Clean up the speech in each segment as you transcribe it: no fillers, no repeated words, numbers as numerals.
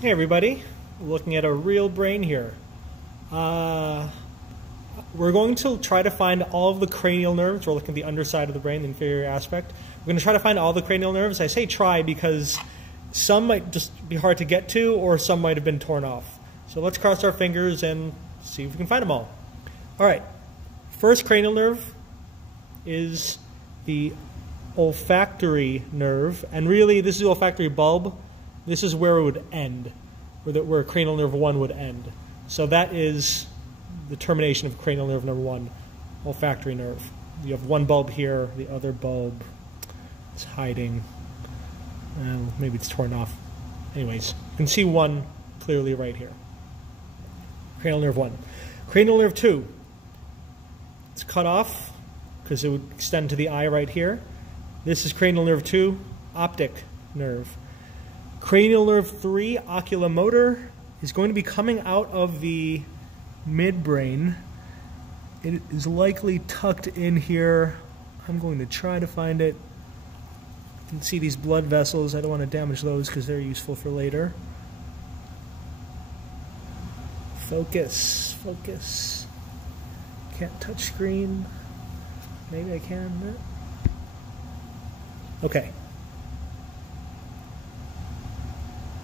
Hey everybody, looking at a real brain here. We're going to try to find all of the cranial nerves. We're looking at the underside of the brain, the inferior aspect. We're going to try to find all the cranial nerves. I say try because some might just be hard to get to or some might have been torn off. So let's cross our fingers and see if we can find them all. All right, first cranial nerve is the olfactory nerve. And really, this is the olfactory bulb. This is where it would end, where cranial nerve 1 would end. So that is the termination of cranial nerve number 1, olfactory nerve. You have one bulb here, the other bulb is hiding. Maybe it's torn off. Anyways, you can see one clearly right here. Cranial nerve 1. Cranial nerve 2, it's cut off because it would extend to the eye right here. This is cranial nerve 2, optic nerve. Cranial nerve 3, oculomotor, is going to be coming out of the midbrain. It is likely tucked in here. I'm going to try to find it. You can see these blood vessels. I don't want to damage those because they're useful for later. Focus, focus. Can't touch screen. Maybe I can. Okay.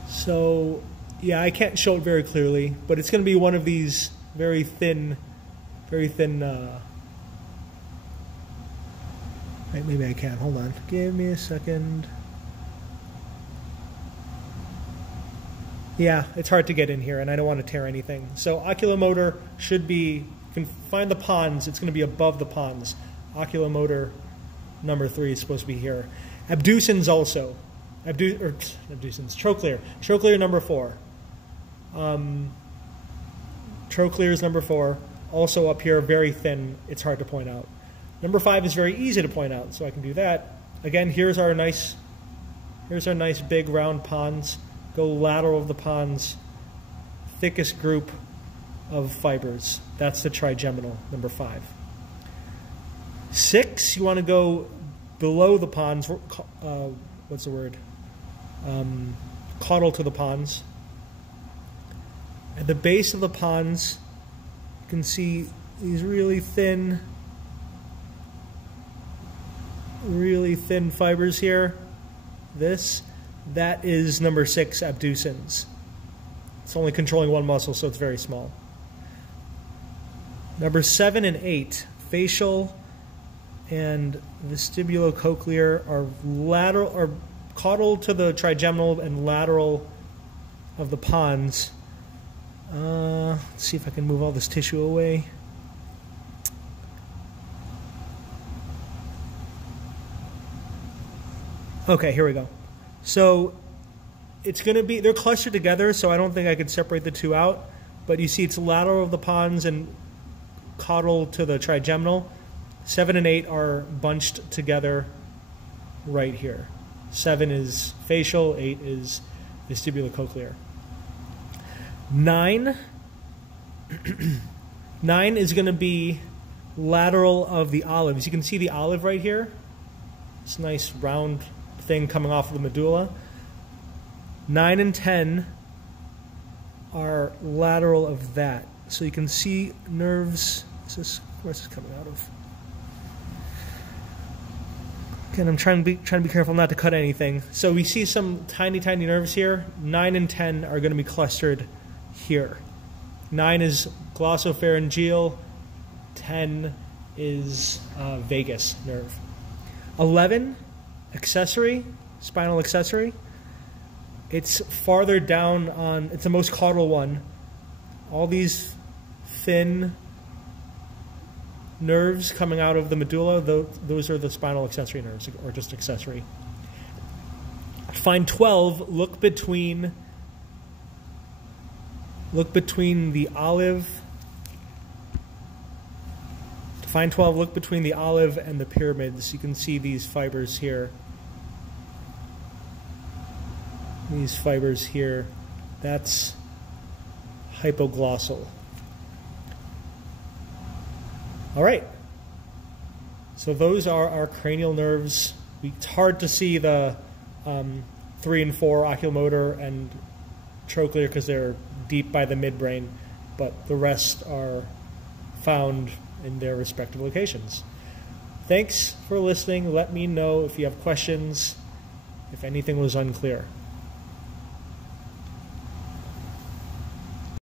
So, yeah, I can't show it very clearly, but it's going to be one of these very thin, right, maybe I can. Hold on. Give me a second. Yeah, it's hard to get in here, and I don't want to tear anything. So oculomotor should be, you can find the pons, it's going to be above the pons. Oculomotor number 3 is supposed to be here. Abducens also. Abducens, trochlear. Trochlear number 4. Trochlear is number 4. Also up here, very thin. It's hard to point out. Number 5 is very easy to point out, so I can do that. Again, here's our nice big round pons. Go lateral of the pons. Thickest group of fibers. That's the trigeminal, number 5. 6, you want to go below the pons. What's the word? Caudal to the pons. At the base of the pons, you can see these really thin fibers here. That is number 6, abducens. It's only controlling one muscle, so it's very small. Number 7 and 8, facial and vestibulocochlear, are lateral or caudal to the trigeminal and lateral of the pons. Let's see if I can move all this tissue away. Okay, here we go. So it's going to be, they're clustered together, so I don't think I could separate the two out. But you see it's lateral of the pons and caudal to the trigeminal. 7 and 8 are bunched together right here. 7 is facial, 8 is vestibulocochlear. 9 is going to be lateral of the olive. As you can see the olive right here, this nice round thing coming off of the medulla. 9 and 10 are lateral of that. So you can see nerves. Where's this coming out of? Again, I'm trying to be careful not to cut anything. So we see some tiny nerves here. 9 and 10 are going to be clustered here. 9 is glossopharyngeal. 10 is vagus nerve. 11, accessory, spinal accessory. It's farther down on, it's the most caudal one. All these thin nerves coming out of the medulla, those are the spinal accessory nerves, or just accessory. Find 12, look between the olive. To find 12, look between the olive and the pyramids. You can see these fibers here. These fibers here. That's hypoglossal. All right. So those are our cranial nerves. It's hard to see the 3 and 4 oculomotor and trochlear because they're deep by the midbrain, but the rest are found in their respective locations. Thanks for listening. Let me know if you have questions, if anything was unclear.